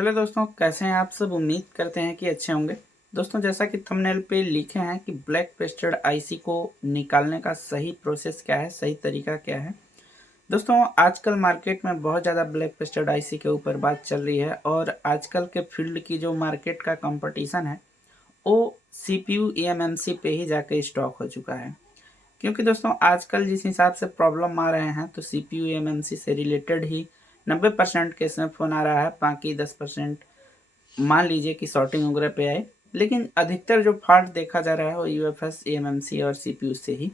Hello दोस्तों, कैसे हैं आप सब। उम्मीद करते हैं कि अच्छे होंगे। दोस्तों, जैसा कि थंबनेल पे लिखे हैं कि ब्लैक पेस्टेड आईसी को निकालने का सही प्रोसेस क्या है, सही तरीका क्या है। दोस्तों, आजकल मार्केट में बहुत ज़्यादा ब्लैक पेस्टेड आईसी के ऊपर बात चल रही है और आजकल के फील्ड की जो मार्केट का कंपटीशन है वो CPU eMMC पे ही जाके स्टॉक हो चुका है। क्योंकि दोस्तों, आजकल जिस हिसाब से प्रॉब्लम आ रहे हैं तो CPU eMMC से रिलेटेड ही 90% केस में फ़ोन आ रहा है। बाकी 10% मान लीजिए कि सॉर्टिंग वगैरह पे आए, लेकिन अधिकतर जो फॉल्ट देखा जा रहा है वो UFS, eMMC और CPU से ही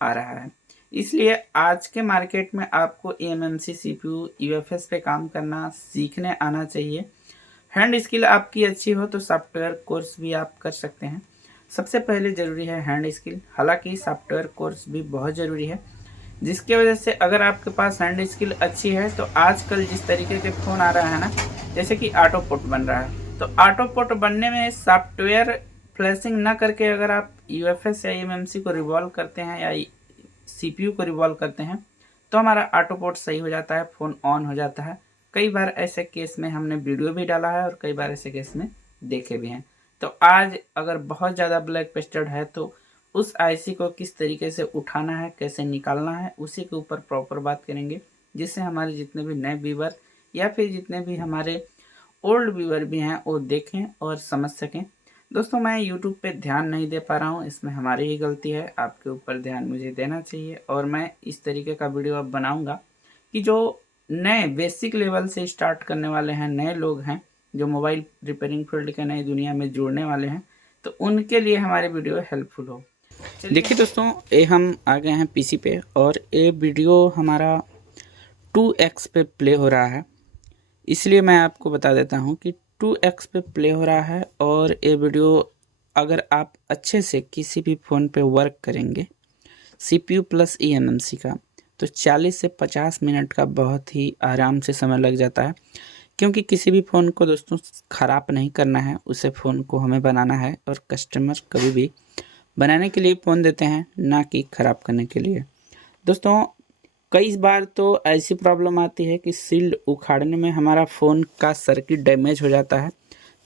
आ रहा है। इसलिए आज के मार्केट में आपको eMMC, CPU, UFS पे काम करना सीखने आना चाहिए। हैंड स्किल आपकी अच्छी हो तो सॉफ्टवेयर कोर्स भी आप कर सकते हैं। सबसे पहले ज़रूरी है हैंड स्किल, हालांकि सॉफ्टवेयर कोर्स भी बहुत ज़रूरी है, जिसकी वजह से अगर आपके पास हैंड स्किल अच्छी है तो आजकल जिस तरीके के फ़ोन आ रहा है ना, जैसे कि ऑटो पोर्ट बन रहा है, तो ऑटो पोर्ट बनने में सॉफ्टवेयर फ्लैशिंग ना करके अगर आप UFS या eMMC को रिवॉल्व करते हैं या CPU को रिवॉल्व करते हैं तो हमारा ऑटो पोर्ट सही हो जाता है, फ़ोन ऑन हो जाता है। कई बार ऐसे केस में हमने वीडियो भी डाला है और कई बार ऐसे केस में देखे भी हैं। तो आज अगर बहुत ज़्यादा ब्लैक पेस्टेड है तो उस आईसी को किस तरीके से उठाना है, कैसे निकालना है, उसी के ऊपर प्रॉपर बात करेंगे, जिससे हमारे जितने भी नए व्यूवर या फिर जितने भी हमारे ओल्ड व्यूवर भी हैं वो देखें और समझ सकें। दोस्तों, मैं यूट्यूब पे ध्यान नहीं दे पा रहा हूँ, इसमें हमारी ही गलती है। आपके ऊपर ध्यान मुझे देना चाहिए और मैं इस तरीके का वीडियो अब बनाऊँगा कि जो नए बेसिक लेवल से स्टार्ट करने वाले हैं, नए लोग हैं जो मोबाइल रिपेयरिंग फील्ड के नई दुनिया में जुड़ने वाले हैं, तो उनके लिए हमारे वीडियो हेल्पफुल हो। देखिए दोस्तों, ये हम आ गए हैं पीसी पे और ये वीडियो हमारा 2x पे प्ले हो रहा है। इसलिए मैं आपको बता देता हूँ कि 2x पे प्ले हो रहा है और ये वीडियो अगर आप अच्छे से किसी भी फ़ोन पे वर्क करेंगे CPU प्लस eMMC का, तो 40 से 50 मिनट का बहुत ही आराम से समय लग जाता है। क्योंकि किसी भी फ़ोन को दोस्तों ख़राब नहीं करना है, उसे फ़ोन को हमें बनाना है और कस्टमर कभी भी बनाने के लिए फ़ोन देते हैं, ना कि ख़राब करने के लिए। दोस्तों, कई बार तो ऐसी प्रॉब्लम आती है कि शील्ड उखाड़ने में हमारा फ़ोन का सर्किट डैमेज हो जाता है।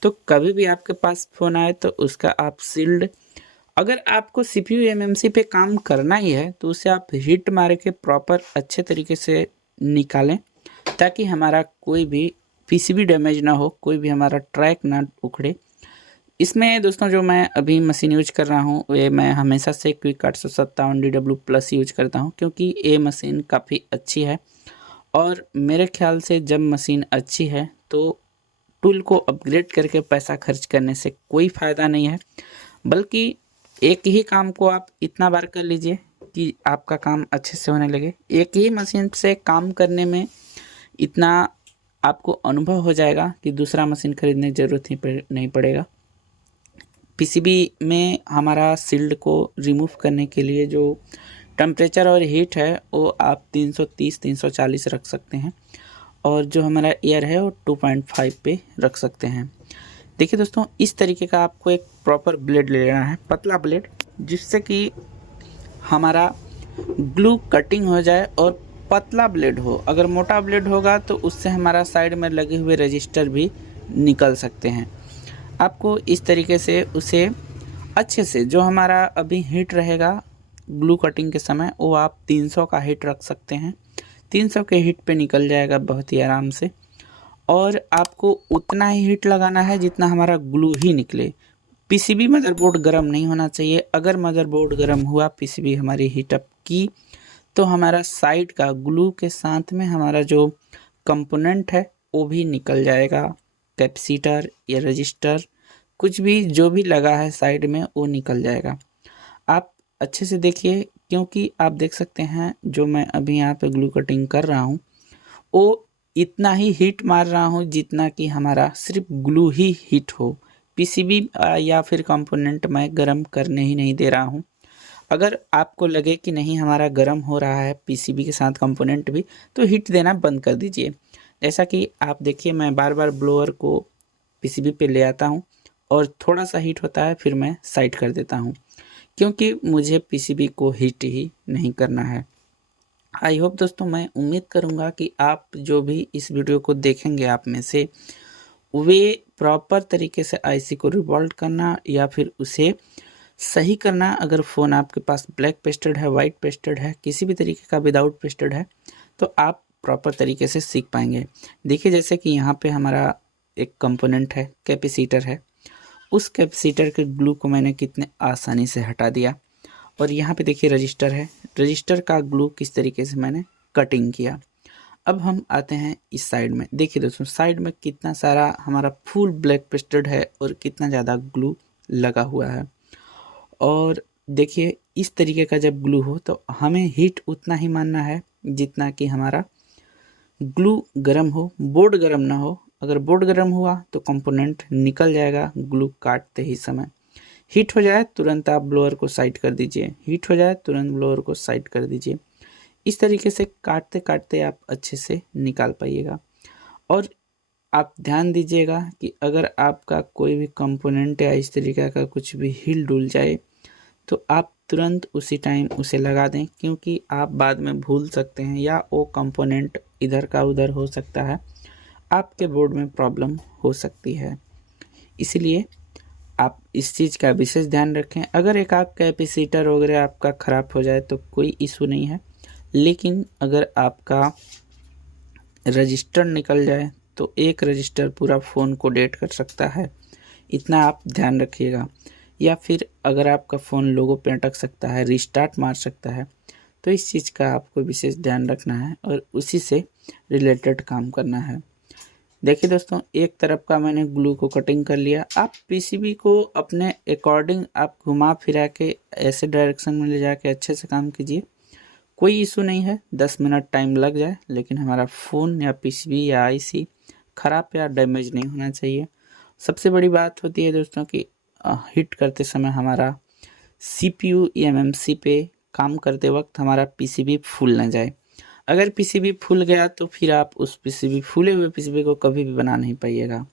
तो कभी भी आपके पास फ़ोन आए तो उसका आप शील्ड, अगर आपको CPU eMMC पे काम करना ही है तो उसे आप हीट मार के प्रॉपर अच्छे तरीके से निकालें, ताकि हमारा कोई भी PCB डैमेज ना हो, कोई भी हमारा ट्रैक ना उखड़े। इसमें दोस्तों जो मैं अभी मशीन यूज कर रहा हूँ वे मैं हमेशा से क्विक 857 DW प्लस यूज करता हूँ, क्योंकि ये मशीन काफ़ी अच्छी है। और मेरे ख्याल से जब मशीन अच्छी है तो टूल को अपग्रेड करके पैसा खर्च करने से कोई फ़ायदा नहीं है, बल्कि एक ही काम को आप इतना बार कर लीजिए कि आपका काम अच्छे से होने लगे। एक ही मशीन से काम करने में इतना आपको अनुभव हो जाएगा कि दूसरा मशीन खरीदने की ज़रूरत ही नहीं पड़ेगा। पीसीबी में हमारा शील्ड को रिमूव करने के लिए जो टेम्परेचर और हीट है वो आप 330 340 रख सकते हैं और जो हमारा एयर है वो 2.5 पे रख सकते हैं। देखिए दोस्तों, इस तरीके का आपको एक प्रॉपर ब्लेड ले लेना है, पतला ब्लेड, जिससे कि हमारा ग्लू कटिंग हो जाए और पतला ब्लेड हो। अगर मोटा ब्लेड होगा तो उससे हमारा साइड में लगे हुए रजिस्टर भी निकल सकते हैं। आपको इस तरीके से उसे अच्छे से, जो हमारा अभी हीट रहेगा ग्लू कटिंग के समय, वो आप 300 का हीट रख सकते हैं। 300 के हीट पे निकल जाएगा बहुत ही आराम से। और आपको उतना ही हीट लगाना है जितना हमारा ग्लू ही निकले। पीसीबी मदरबोर्ड गर्म नहीं होना चाहिए। अगर मदरबोर्ड गर्म हुआ, पीसीबी हमारी हीटअप की, तो हमारा साइड का ग्लू के साथ में हमारा जो कंपोनेंट है वो भी निकल जाएगा। कैपेसिटर या रजिस्टर, कुछ भी जो भी लगा है साइड में वो निकल जाएगा। आप अच्छे से देखिए, क्योंकि आप देख सकते हैं जो मैं अभी यहाँ पे ग्लू कटिंग कर रहा हूँ वो इतना ही हीट मार रहा हूँ जितना कि हमारा सिर्फ ग्लू ही हीट हो। पीसीबी या फिर कंपोनेंट मैं गर्म करने ही नहीं दे रहा हूँ। अगर आपको लगे कि नहीं हमारा गर्म हो रहा है पीसीबी के साथ कंपोनेंट भी, तो हीट देना बंद कर दीजिए। जैसा कि आप देखिए, मैं बार बार ब्लोअर को पीसीबी पे ले आता हूँ और थोड़ा सा हीट होता है फिर मैं साइड कर देता हूँ, क्योंकि मुझे पीसीबी को हीट ही नहीं करना है। आई होप दोस्तों, मैं उम्मीद करूँगा कि आप जो भी इस वीडियो को देखेंगे आप में से वे प्रॉपर तरीके से आईसी को रिवॉल्ट करना या फिर उसे सही करना, अगर फ़ोन आपके पास ब्लैक पेस्टेड है, वाइट पेस्टेड है, किसी भी तरीके का विदाउट पेस्टेड है, तो आप प्रॉपर तरीके से सीख पाएंगे। देखिए जैसे कि यहाँ पे हमारा एक कंपोनेंट है, कैपेसिटर है, उस कैपेसिटर के ग्लू को मैंने कितने आसानी से हटा दिया। और यहाँ पे देखिए रजिस्टर है, रजिस्टर का ग्लू किस तरीके से मैंने कटिंग किया। अब हम आते हैं इस साइड में। देखिए दोस्तों, साइड में कितना सारा हमारा फुल ब्लैक पेस्टेड है और कितना ज़्यादा ग्लू लगा हुआ है। और देखिए इस तरीके का जब ग्लू हो तो हमें हीट उतना ही मानना है जितना कि हमारा ग्लू गर्म हो, बोर्ड गर्म ना हो। अगर बोर्ड गर्म हुआ तो कंपोनेंट निकल जाएगा ग्लू काटते ही समय। हीट हो जाए तुरंत आप ब्लोअर को साइड कर दीजिए, हीट हो जाए तुरंत ब्लोअर को साइड कर दीजिए। इस तरीके से काटते काटते आप अच्छे से निकाल पाइएगा। और आप ध्यान दीजिएगा कि अगर आपका कोई भी कंपोनेंट या इस तरीके का कुछ भी हिल डुल जाए तो आप तुरंत उसी टाइम उसे लगा दें, क्योंकि आप बाद में भूल सकते हैं या वो कंपोनेंट इधर का उधर हो सकता है, आपके बोर्ड में प्रॉब्लम हो सकती है। इसलिए आप इस चीज़ का विशेष ध्यान रखें। अगर एक आध कैपेसिटर वगैरह आपका ख़राब हो जाए तो कोई इशू नहीं है, लेकिन अगर आपका रजिस्टर निकल जाए तो एक रजिस्टर पूरा फ़ोन को डेड कर सकता है, इतना आप ध्यान रखिएगा। या फिर अगर आपका फ़ोन लोगो पे अटक सकता है, रिस्टार्ट मार सकता है, तो इस चीज़ का आपको विशेष ध्यान रखना है और उसी से रिलेटेड काम करना है। देखिए दोस्तों, एक तरफ का मैंने ग्लू को कटिंग कर लिया। आप पीसीबी को अपने अकॉर्डिंग आप घुमा फिरा के ऐसे डायरेक्शन में ले जाके अच्छे से काम कीजिए, कोई इशू नहीं है। 10 मिनट टाइम लग जाए, लेकिन हमारा फ़ोन या पीसीबी या आईसी ख़राब या डैमेज नहीं होना चाहिए। सबसे बड़ी बात होती है दोस्तों कि हिट करते समय हमारा सीपीयू एमएमसी पे काम करते वक्त हमारा पीसीबी फूल ना जाए। अगर पीसीबी फूल गया तो फिर आप उस पीसीबी फूले हुए पीसीबी को कभी भी बना नहीं पाइएगा।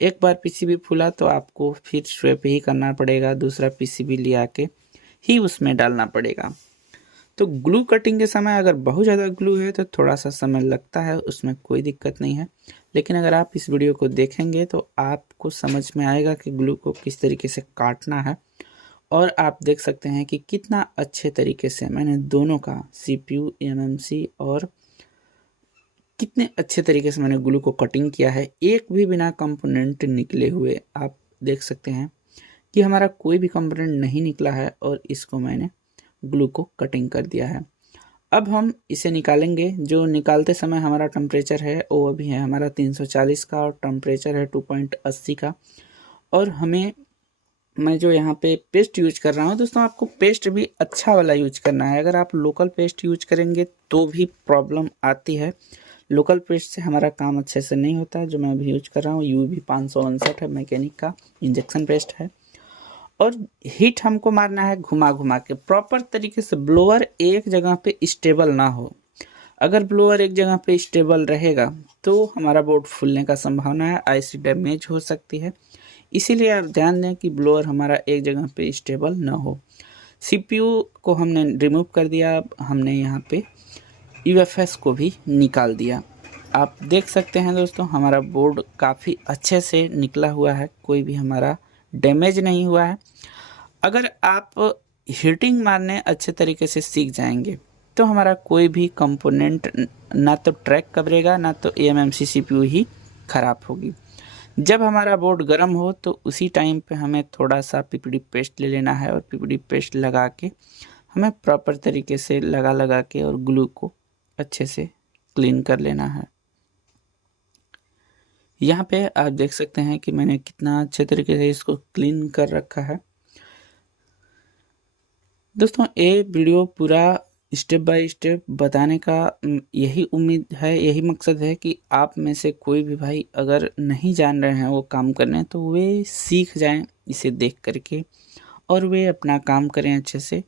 एक बार पीसीबी फूला तो आपको फिर स्वैप ही करना पड़ेगा, दूसरा पीसीबी ले आके ही उसमें डालना पड़ेगा। तो ग्लू कटिंग के समय अगर बहुत ज़्यादा ग्लू है तो थोड़ा सा समय लगता है, उसमें कोई दिक्कत नहीं है। लेकिन अगर आप इस वीडियो को देखेंगे तो आपको समझ में आएगा कि ग्लू को किस तरीके से काटना है। और आप देख सकते हैं कि कितना अच्छे तरीके से मैंने दोनों का सीपीयू, एमएमसी और कितने अच्छे तरीके से मैंने ग्लू को कटिंग किया है, एक भी बिना कंपोनेंट निकले हुए। आप देख सकते हैं कि हमारा कोई भी कंपोनेंट नहीं निकला है और इसको मैंने ग्लू को कटिंग कर दिया है। अब हम इसे निकालेंगे। जो निकालते समय हमारा टेम्परेचर है वो अभी है हमारा 340 का और टेम्परेचर है 2.80 का। और मैं जो यहाँ पे पेस्ट यूज कर रहा हूँ दोस्तों, आपको पेस्ट भी अच्छा वाला यूज करना है। अगर आप लोकल पेस्ट यूज करेंगे तो भी प्रॉब्लम आती है। लोकल पेस्ट से हमारा काम अच्छे से नहीं होता। जो मैं अभी यूज कर रहा हूँ UV 559 है, मैकेनिक का इंजेक्शन पेस्ट है। और हीट हमको मारना है घुमा घुमा के, प्रॉपर तरीके से। ब्लोअर एक जगह पे स्टेबल ना हो। अगर ब्लोअर एक जगह पे स्टेबल रहेगा तो हमारा बोर्ड फूलने का संभावना है, आईसी डैमेज हो सकती है। इसीलिए आप ध्यान दें कि ब्लोअर हमारा एक जगह पे स्टेबल ना हो। सीपीयू को हमने रिमूव कर दिया। अब हमने यहाँ पे यूएफएस को भी निकाल दिया। आप देख सकते हैं दोस्तों, हमारा बोर्ड काफ़ी अच्छे से निकला हुआ है, कोई भी हमारा डैमेज नहीं हुआ है। अगर आप हीटिंग मारने अच्छे तरीके से सीख जाएंगे तो हमारा कोई भी कंपोनेंट ना तो ट्रैक करेगा, ना तो एएमएमसी सीपीयू ही ख़राब होगी। जब हमारा बोर्ड गर्म हो तो उसी टाइम पे हमें थोड़ा सा पीपीडी पेस्ट ले लेना है और पीपीडी पेस्ट लगा के हमें प्रॉपर तरीके से लगा के और ग्लू को अच्छे से क्लीन कर लेना है। यहाँ पे आप देख सकते हैं कि मैंने कितना अच्छे तरीके से इसको क्लीन कर रखा है। दोस्तों, ये वीडियो पूरा स्टेप बाय स्टेप बताने का यही उम्मीद है, यही मकसद है कि आप में से कोई भी भाई अगर नहीं जान रहे हैं वो काम करने, तो वे सीख जाएं इसे देख करके और वे अपना काम करें अच्छे से।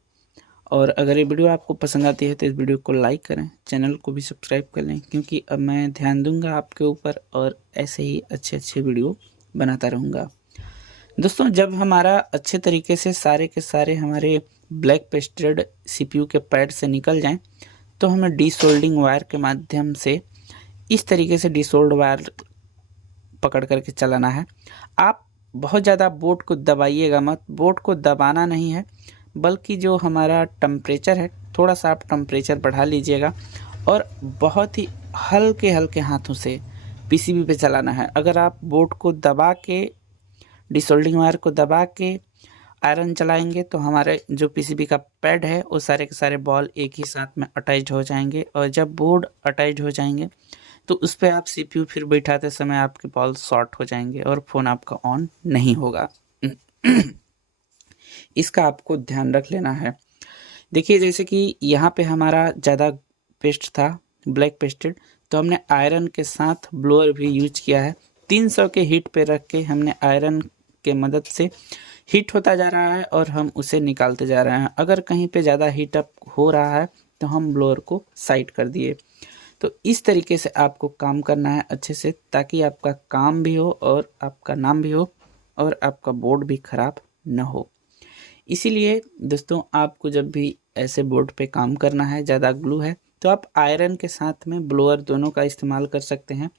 और अगर ये वीडियो आपको पसंद आती है तो इस वीडियो को लाइक करें, चैनल को भी सब्सक्राइब कर लें, क्योंकि अब मैं ध्यान दूंगा आपके ऊपर और ऐसे ही अच्छे अच्छे वीडियो बनाता रहूँगा। दोस्तों, जब हमारा अच्छे तरीके से सारे के सारे हमारे ब्लैक पेस्टेड सीपीयू के पैड से निकल जाएं तो हमें डीसोल्डिंग वायर के माध्यम से इस तरीके से डीसोल्ड वायर पकड़ करके चलाना है। आप बहुत ज़्यादा बोर्ड को दबाइएगा मत, बोर्ड को दबाना नहीं है, बल्कि जो हमारा टेम्परेचर है थोड़ा सा आप टेम्परेचर बढ़ा लीजिएगा और बहुत ही हल्के हल्के हाथों से पीसीबी पे चलाना है। अगर आप बोर्ड को दबा के, डिसोल्डिंग वायर को दबा के आयरन चलाएंगे तो हमारे जो पीसीबी का पैड है वो सारे के सारे बॉल एक ही साथ में अटैच हो जाएंगे, और जब बोर्ड अटैच हो जाएंगे तो उस पर आप सीपीयू फिर बैठाते समय आपके बॉल शॉर्ट हो जाएंगे और फ़ोन आपका ऑन नहीं होगा। इसका आपको ध्यान रख लेना है। देखिए जैसे कि यहाँ पे हमारा ज़्यादा पेस्ट था ब्लैक पेस्टेड, तो हमने आयरन के साथ ब्लोअर भी यूज किया है। 300 के हीट पे रख के हमने आयरन के मदद से हीट होता जा रहा है और हम उसे निकालते जा रहे हैं। अगर कहीं पे ज़्यादा हीट अप हो रहा है तो हम ब्लोअर को साइड कर दिए। तो इस तरीके से आपको काम करना है अच्छे से, ताकि आपका काम भी हो और आपका नाम भी हो और आपका बोर्ड भी ख़राब न हो। इसीलिए दोस्तों आपको जब भी ऐसे बोर्ड पे काम करना है, ज़्यादा ग्लू है, तो आप आयरन के साथ में ब्लोअर दोनों का इस्तेमाल कर सकते हैं,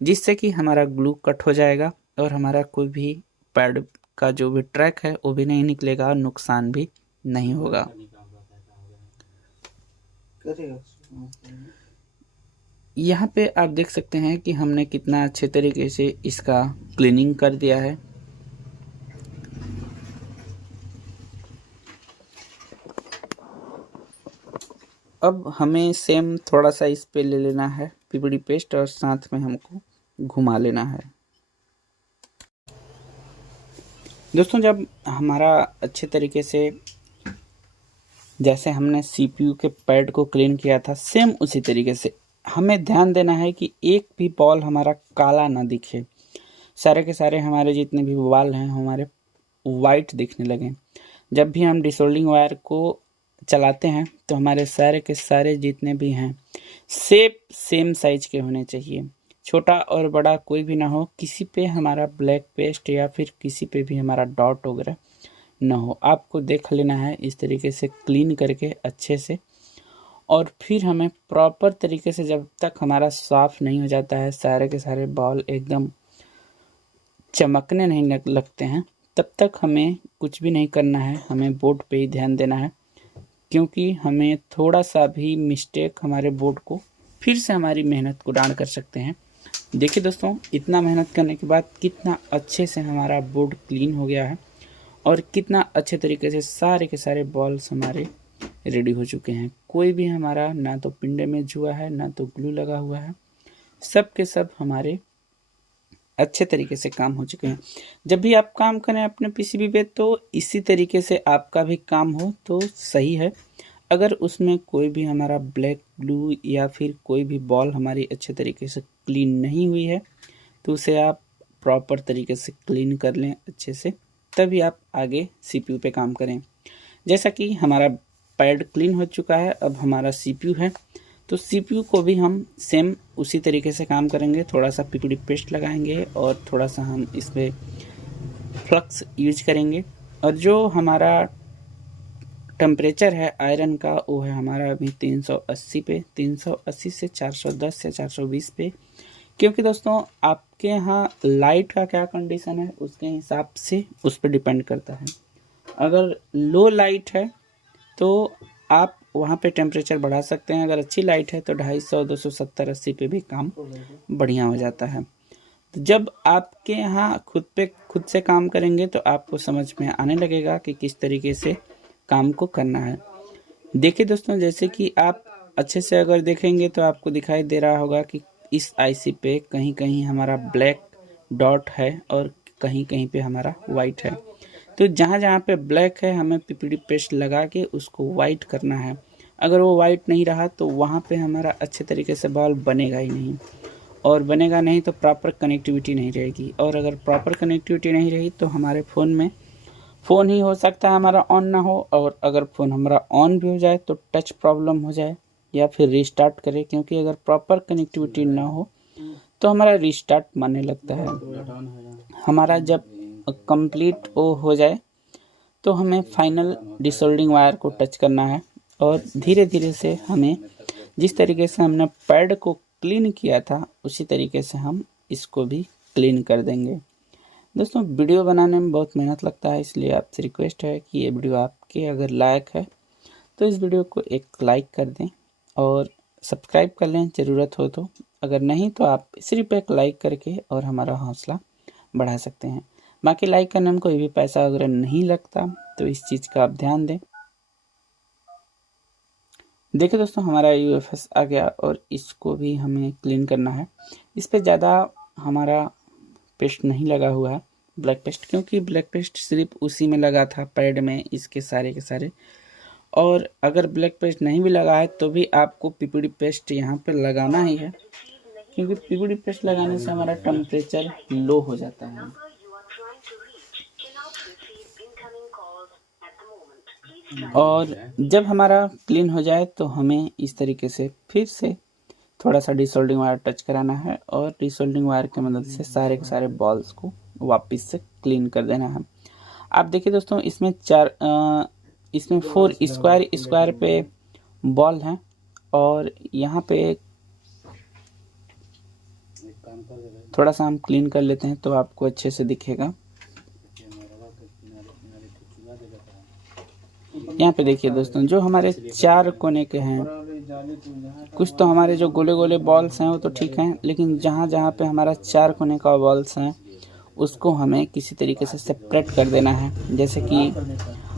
जिससे कि हमारा ग्लू कट हो जाएगा और हमारा कोई भी पैड का जो भी ट्रैक है वो भी नहीं निकलेगा और नुकसान भी नहीं होगा। यहाँ पे आप देख सकते हैं कि हमने कितना अच्छे तरीके से इसका क्लीनिंग कर दिया है। अब हमें सेम थोड़ा सा इस पे ले लेना है पीपीडी पेस्ट और साथ में हमको घुमा लेना है। दोस्तों जब हमारा अच्छे तरीके से, जैसे हमने सीपीयू के पैड को क्लीन किया था, सेम उसी तरीके से हमें ध्यान देना है कि एक भी बॉल हमारा काला ना दिखे। सारे के सारे हमारे जितने भी बॉल हैं हमारे वाइट दिखने लगे। जब भी हम डिसोल्डिंग वायर को चलाते हैं तो हमारे सारे के सारे जितने भी हैं सेम साइज के होने चाहिए, छोटा और बड़ा कोई भी ना हो। किसी पे हमारा ब्लैक पेस्ट या फिर किसी पे भी हमारा डॉट वगैरह ना हो। आपको देख लेना है इस तरीके से क्लीन करके अच्छे से, और फिर हमें प्रॉपर तरीके से, जब तक हमारा साफ नहीं हो जाता है, सारे के सारे बॉल एकदम चमकने नहीं लगते हैं, तब तक हमें कुछ भी नहीं करना है। हमें बोर्ड पे ही ध्यान देना है, क्योंकि हमें थोड़ा सा भी मिस्टेक हमारे बोर्ड को फिर से हमारी मेहनत को डाउन कर सकते हैं। देखिए दोस्तों, इतना मेहनत करने के बाद कितना अच्छे से हमारा बोर्ड क्लीन हो गया है और कितना अच्छे तरीके से सारे के सारे बॉल्स हमारे रेडी हो चुके हैं। कोई भी हमारा ना तो पिंडे में जुआ है, ना तो ग्लू लगा हुआ है, सब के सब हमारे अच्छे तरीके से काम हो चुके हैं। जब भी आप काम करें अपने पीसीबी पे तो इसी तरीके से आपका भी काम हो तो सही है। अगर उसमें कोई भी हमारा ब्लैक ग्लू या फिर कोई भी बॉल हमारी अच्छे तरीके से क्लीन नहीं हुई है तो उसे आप प्रॉपर तरीके से क्लीन कर लें अच्छे से, तभी आप आगे सीपीयू पे काम करें। जैसा कि हमारा पैड क्लीन हो चुका है, अब हमारा सीपीयू है, तो सीपीयू को भी हम सेम उसी तरीके से काम करेंगे। थोड़ा सा पीपीडी पेस्ट लगाएंगे और थोड़ा सा हम इसमें फ्लक्स यूज करेंगे, और जो हमारा टेम्परेचर है आयरन का वो है हमारा अभी 380 पे, 380 से 410 या 420 पे। क्योंकि दोस्तों आपके यहाँ लाइट का क्या कंडीशन है उसके हिसाब से उस पर डिपेंड करता है। अगर लो लाइट है तो आप वहाँ पे टेम्परेचर बढ़ा सकते हैं, अगर अच्छी लाइट है तो 250, 270, 80 पे भी काम बढ़िया हो जाता है। तो जब आपके यहाँ खुद से काम करेंगे तो आपको समझ में आने लगेगा कि किस तरीके से काम को करना है। देखिए दोस्तों, जैसे कि आप अच्छे से अगर देखेंगे तो आपको दिखाई दे रहा होगा कि इस आईसी पे कहीं कहीं हमारा ब्लैक डॉट है और कहीं कहीं पे हमारा वाइट है। तो जहाँ जहाँ पे ब्लैक है हमें पीपीडी पेस्ट लगा के उसको वाइट करना है। अगर वो वाइट नहीं रहा तो वहाँ पे हमारा अच्छे तरीके से बॉल बनेगा ही नहीं, और बनेगा नहीं तो प्रॉपर कनेक्टिविटी नहीं रहेगी, और अगर प्रॉपर कनेक्टिविटी नहीं रही तो हमारे फ़ोन ही हो सकता है हमारा ऑन ना हो, और अगर फ़ोन हमारा ऑन भी हो जाए तो टच प्रॉब्लम हो जाए या फिर रीस्टार्ट करे, क्योंकि अगर प्रॉपर कनेक्टिविटी ना हो तो हमारा रीस्टार्ट मारने लगता है। हमारा जब कंप्लीट वो हो जाए तो हमें फाइनल डिसोल्डिंग वायर को टच करना है, और धीरे धीरे से हमें जिस तरीके से हमने पैड को क्लीन किया था उसी तरीके से हम इसको भी क्लीन कर देंगे। दोस्तों वीडियो बनाने में बहुत मेहनत लगता है, इसलिए आपसे रिक्वेस्ट है कि ये वीडियो आपके अगर लायक है तो इस वीडियो को एक लाइक कर दें और सब्सक्राइब कर लें ज़रूरत हो तो। अगर नहीं तो आप सिर्फ एक लाइक करके और हमारा हौसला बढ़ा सकते हैं। बाकी लाइक करने में कोई भी पैसा वगैरह नहीं लगता, तो इस चीज़ का आप ध्यान दें। देखिए दोस्तों हमारा यूएफएस आ गया और इसको भी हमें क्लीन करना है। इस पे ज़्यादा हमारा पेस्ट नहीं लगा हुआ है ब्लैक पेस्ट, क्योंकि ब्लैक पेस्ट सिर्फ उसी में लगा था पैड में इसके सारे के सारे। और अगर ब्लैक पेस्ट नहीं भी लगा है तो भी आपको पीपीडी पेस्ट यहाँ पे लगाना ही है, क्योंकि पीपीडी पेस्ट लगाने से हमारा टेम्परेचर लो हो जाता है। और जब हमारा क्लीन हो जाए तो हमें इस तरीके से फिर से थोड़ा सा डिसोल्डिंग वायर टच कराना है और डिसोल्डिंग वायर की मदद से सारे के सारे बॉल्स को वापस से क्लीन कर देना है। आप देखिए दोस्तों इसमें इसमें 4 स्क्वायर पे बॉल हैं और यहाँ पे थोड़ा सा हम क्लीन कर लेते हैं तो आपको अच्छे से दिखेगा। यहाँ पे देखिए दोस्तों जो हमारे 4 कोने के हैं, कुछ तो हमारे जो गोले गोले बॉल्स हैं वो तो ठीक हैं, लेकिन जहाँ जहाँ पे हमारा 4 कोने का बॉल्स हैं उसको हमें किसी तरीके से सेपरेट कर देना है। जैसे कि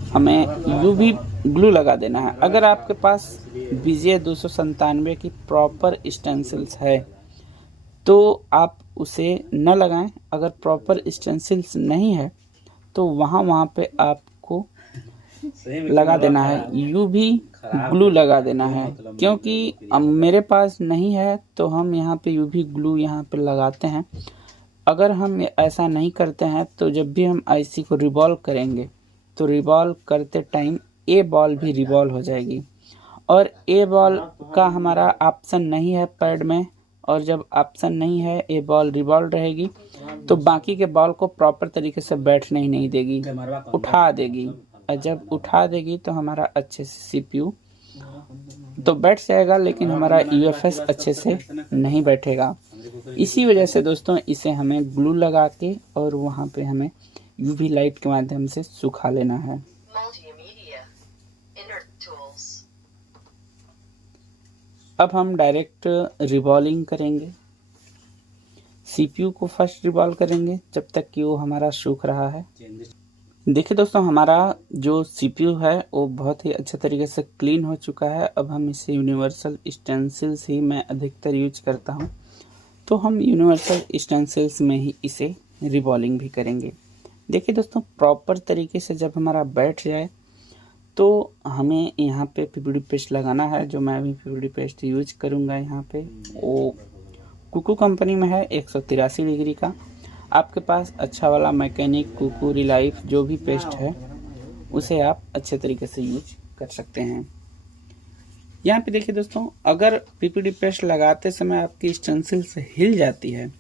हमें यूवी ग्लू लगा देना है। अगर आपके पास BGA 297 की प्रॉपर स्टेंसिल्स है तो आप उसे न लगाएं। अगर प्रॉपर स्टेंसिल्स नहीं है तो वहाँ पे आपको लगा देना है, यूवी ग्लू लगा देना है। क्योंकि मेरे पास नहीं है तो हम यहाँ पे यूवी ग्लू यहाँ पे लगाते हैं। अगर हम ऐसा नहीं करते हैं तो जब भी हम आईसी को रिवॉल्व करेंगे तो रिवॉल्व करते टाइम ए बॉल भी रिवॉल्व हो जाएगी, और ए बॉल का हमारा ऑप्शन नहीं है पैड में। और जब ऑप्शन नहीं है ए बॉल रिवॉल्व रहेगी तो बाकी के बॉल को प्रॉपर तरीके से बैठने ही नहीं देगी, उठा देगी। और जब उठा देगी तो हमारा अच्छे से सीपीयू तो बैठ जाएगा, लेकिन हमारा यूएफएस अच्छे से नहीं बैठेगा। इसी वजह से दोस्तों इसे हमें ग्लू लगा के और वहाँ पे हमें यूवी लाइट के माध्यम से सुखा लेना है। अब हम डायरेक्ट रिवॉल्विंग करेंगे। सीपीयू को फर्स्ट रिवॉल्व करेंगे जब तक कि वो हमारा सूख रहा है। देखिए दोस्तों हमारा जो सीपीयू है वो बहुत ही अच्छे तरीके से क्लीन हो चुका है। अब हम इसे यूनिवर्सल स्टेंसिल्स ही मैं अधिकतर यूज करता हूँ, तो हम यूनिवर्सल स्टेंसिल्स में ही इसे रिवॉल्विंग भी करेंगे। देखिए दोस्तों प्रॉपर तरीके से जब हमारा बैठ जाए तो हमें यहाँ पे पीपीडी पेस्ट लगाना है। जो मैं भी पीपीडी पेस्ट यूज करूँगा यहाँ पे वो कुकू कंपनी में है 183 डिग्री का। आपके पास अच्छा वाला मैकेनिक कुकू रिलाइफ जो भी पेस्ट है उसे आप अच्छे तरीके से यूज कर सकते हैं। यहाँ पे देखिए दोस्तों अगर पीपीडी पेस्ट लगाते समय आपकी स्टेंसिल्स हिल जाती है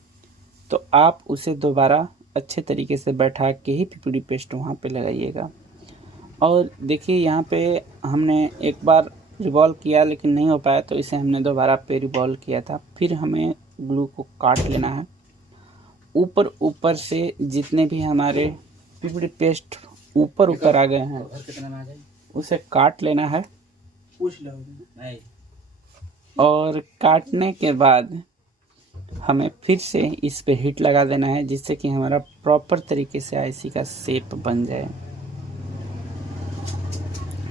तो आप उसे दोबारा अच्छे तरीके से बैठा के ही पीपीडी पेस्ट वहाँ पे लगाइएगा। और देखिए यहाँ पे हमने एक बार रिवॉल्व किया लेकिन नहीं हो पाया, तो इसे हमने दोबारा पे रिवॉल्व किया था। फिर हमें ग्लू को काट लेना है। ऊपर से जितने भी हमारे पीपीडी पेस्ट ऊपर आ गए हैं उसे काट लेना है। और काटने के बाद हमें फिर से इस पे हीट लगा देना है, जिससे कि हमारा प्रॉपर तरीके से आईसी का शेप बन जाए।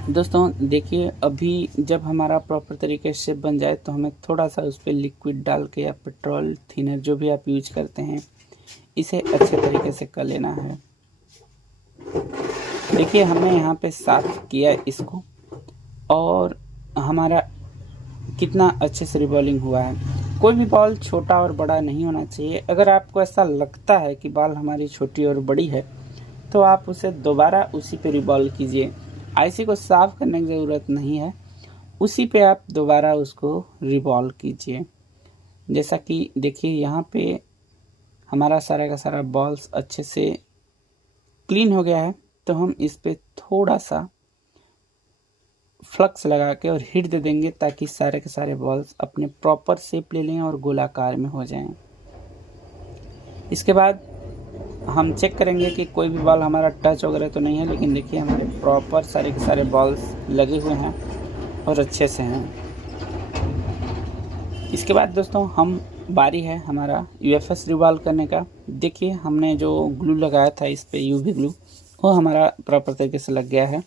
दोस्तों देखिए अभी जब हमारा प्रॉपर तरीके से शेप बन जाए तो हमें थोड़ा सा उस पर लिक्विड डाल के या पेट्रोल थिनर जो भी आप यूज करते हैं इसे अच्छे तरीके से कर लेना है। देखिए हमने यहाँ पे साफ किया इसको और हमारा कितना अच्छे से रिवॉल्विंग हुआ है। कोई भी बॉल छोटा और बड़ा नहीं होना चाहिए। अगर आपको ऐसा लगता है कि बॉल हमारी छोटी और बड़ी है तो आप उसे दोबारा उसी पे रिवॉल्व कीजिए। आईसी को साफ करने की ज़रूरत नहीं है, उसी पे आप दोबारा उसको रिवॉल्व कीजिए। जैसा कि देखिए यहाँ पे हमारा सारा का सारा बॉल्स अच्छे से क्लीन हो गया है, तो हम इस पे थोड़ा सा फ्लक्स लगा के और हीट दे देंगे ताकि सारे के सारे बॉल्स अपने प्रॉपर शेप ले लें और गोलाकार में हो जाएं। इसके बाद हम चेक करेंगे कि कोई भी बॉल हमारा टच वगैरह तो नहीं है, लेकिन देखिए हमारे प्रॉपर सारे के सारे बॉल्स लगे हुए हैं और अच्छे से हैं। इसके बाद दोस्तों हम बारी है हमारा यूएफएस रिवॉल्व करने का। देखिए हमने जो ग्लू लगाया था इस पे, यूवी ग्लू, वो हमारा प्रॉपर तरीके से लग गया है।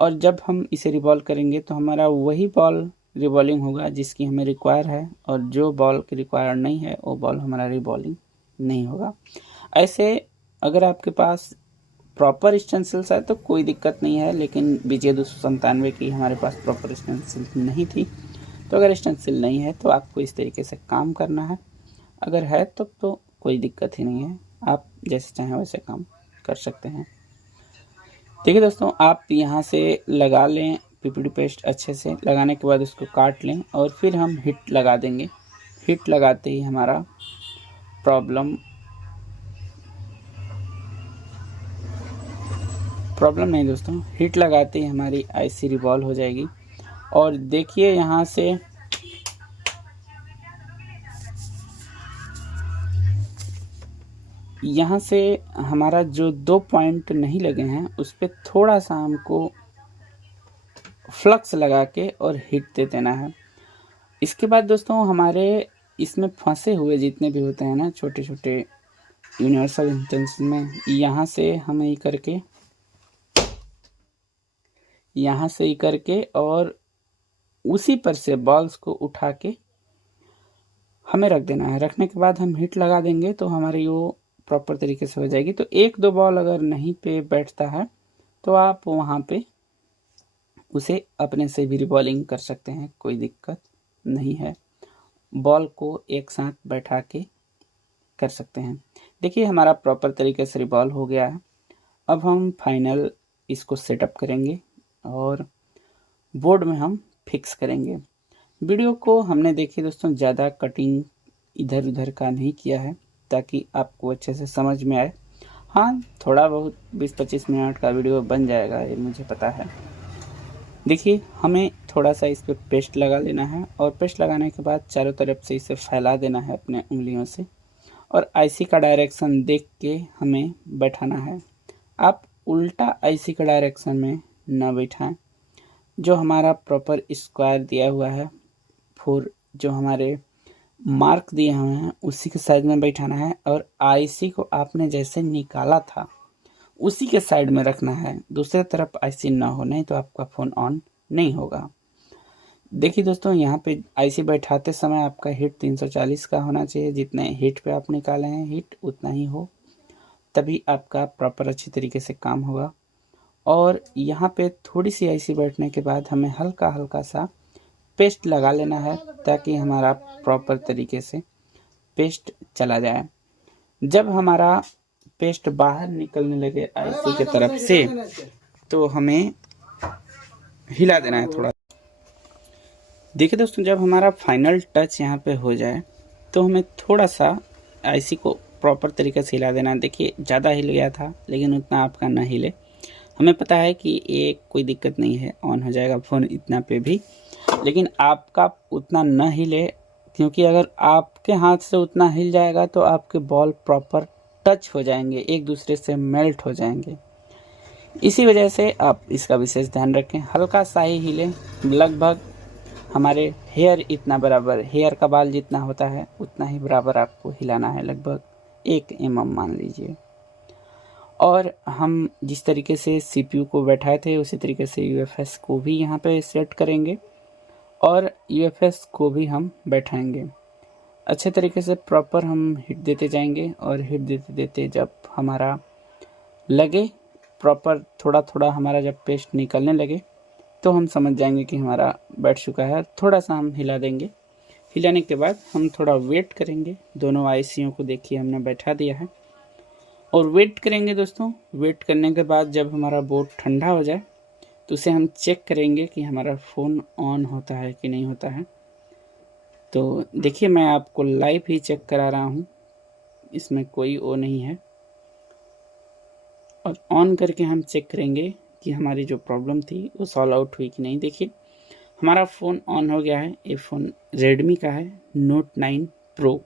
और जब हम इसे रिवॉल्व करेंगे तो हमारा वही बॉल रिवॉल्विंग होगा जिसकी हमें रिक्वायर है, और जो बॉल की रिक्वायर नहीं है वो बॉल हमारा रिवॉल्विंग नहीं होगा। ऐसे अगर आपके पास प्रॉपर स्टेंसिल्स है तो कोई दिक्कत नहीं है, लेकिन BJ 297 की हमारे पास प्रॉपर स्टेंसिल नहीं थी। तो अगर स्टेंसिल नहीं है तो आपको इस तरीके से काम करना है, अगर है तो कोई दिक्कत ही नहीं है, आप जैसे चाहें वैसे काम कर सकते हैं। देखिए दोस्तों, आप यहाँ से लगा लें PPT पेस्ट अच्छे से। लगाने के बाद उसको काट लें और फिर हम हिट लगा देंगे। हिट लगाते ही हमारा प्रॉब्लम नहीं दोस्तों, हिट लगाते ही हमारी IC रिवॉल्व हो जाएगी। और देखिए यहाँ से हमारा जो 2 पॉइंट नहीं लगे हैं उस पर थोड़ा सा हमको फ्लक्स लगा के और हिट दे देना है। इसके बाद दोस्तों हमारे इसमें फंसे हुए जितने भी होते हैं ना छोटे छोटे यूनिवर्सल इंटेंशन में, यहाँ से हमें यहाँ से करके और उसी पर से बॉल्स को उठा के हमें रख देना है। रखने के बाद हम हिट लगा देंगे तो हमारी वो प्रॉपर तरीके से हो जाएगी। तो 1-2 बॉल अगर नहीं पे बैठता है तो आप वहाँ पे उसे अपने से भी रिवॉल्विंग कर सकते हैं, कोई दिक्कत नहीं है। बॉल को एक साथ बैठा के कर सकते हैं। देखिए हमारा प्रॉपर तरीके से रिवॉल्व हो गया है। अब हम फाइनल इसको सेटअप करेंगे और बोर्ड में हम फिक्स करेंगे। वीडियो को हमने देखिए दोस्तों ज़्यादा कटिंग इधर उधर का नहीं किया है ताकि आपको अच्छे से समझ में आए। हाँ, थोड़ा बहुत 20-25 मिनट का वीडियो बन जाएगा, ये मुझे पता है। देखिए हमें थोड़ा सा इस पर पेस्ट लगा लेना है और पेस्ट लगाने के बाद चारों तरफ से इसे फैला देना है अपने उंगलियों से, और IC का डायरेक्शन देख के हमें बैठाना है। आप उल्टा IC का डायरेक्शन में ना बैठाएं। जो हमारा प्रॉपर स्क्वायर दिया हुआ है 4, जो हमारे मार्क दिए हुए हैं उसी के साइड में बैठाना है, और IC को आपने जैसे निकाला था उसी के साइड में रखना है। दूसरे तरफ IC ना हो, नहीं तो आपका फ़ोन ऑन नहीं होगा। देखिए दोस्तों, यहाँ पे IC बैठाते समय आपका हिट 340 का होना चाहिए। जितने हिट पे आप निकाले हैं हिट उतना ही हो, तभी आपका प्रॉपर अच्छी तरीके से काम होगा। और यहाँ पे थोड़ी सी IC बैठने के बाद हमें हल्का हल्का सा पेस्ट लगा लेना है ताकि हमारा प्रॉपर तरीके से पेस्ट चला जाए। जब हमारा पेस्ट बाहर निकलने लगे IC के तरफ से तो हमें हिला देना है थोड़ा। देखिए दोस्तों, जब हमारा फाइनल टच यहाँ पे हो जाए तो हमें थोड़ा सा IC को प्रॉपर तरीके से हिला देना है। देखिए ज़्यादा हिल गया था, लेकिन उतना आपका ना हिले। हमें पता है कि ये कोई दिक्कत नहीं है, ऑन हो जाएगा फ़ोन इतना पे भी, लेकिन आपका उतना न हिले, क्योंकि अगर आपके हाथ से उतना हिल जाएगा तो आपके बॉल प्रॉपर टच हो जाएंगे, एक दूसरे से मेल्ट हो जाएंगे। इसी वजह से आप इसका विशेष ध्यान रखें। हल्का सा ही हिले, लगभग हमारे हेयर इतना बराबर, हेयर का बाल जितना होता है उतना ही बराबर आपको हिलाना है, लगभग 1 mm मान लीजिए। और हम जिस तरीके से CPU को बैठाए थे उसी तरीके से UFS को भी यहाँ पे सेट करेंगे और UFS को भी हम बैठाएंगे। अच्छे तरीके से प्रॉपर हम हिट देते जाएंगे, और हिट देते देते जब हमारा लगे प्रॉपर थोड़ा थोड़ा हमारा जब पेस्ट निकलने लगे तो हम समझ जाएंगे कि हमारा बैठ चुका है। थोड़ा सा हम हिला देंगे। हिलाने के बाद हम थोड़ा वेट करेंगे। दोनों ICयों को देखिए हमने बैठा दिया है और वेट करेंगे दोस्तों। वेट करने के बाद जब हमारा बोर्ड ठंडा हो जाए तो उसे हम चेक करेंगे कि हमारा फ़ोन ऑन होता है कि नहीं होता है। तो देखिए मैं आपको लाइव ही चेक करा रहा हूँ, इसमें कोई वो नहीं है। और ऑन करके हम चेक करेंगे कि हमारी जो प्रॉब्लम थी वो सॉल्व आउट हुई कि नहीं। देखिए हमारा फ़ोन ऑन हो गया है। ये फ़ोन रेडमी का है, Note 9 Pro।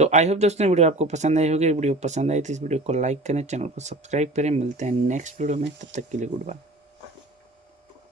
तो आई होप दोस्तों वीडियो आपको पसंद आई होगी। वीडियो पसंद आई तो इस वीडियो को लाइक करें, चैनल को सब्सक्राइब करें। मिलते हैं नेक्स्ट वीडियो में, तब तक के लिए गुड बाय।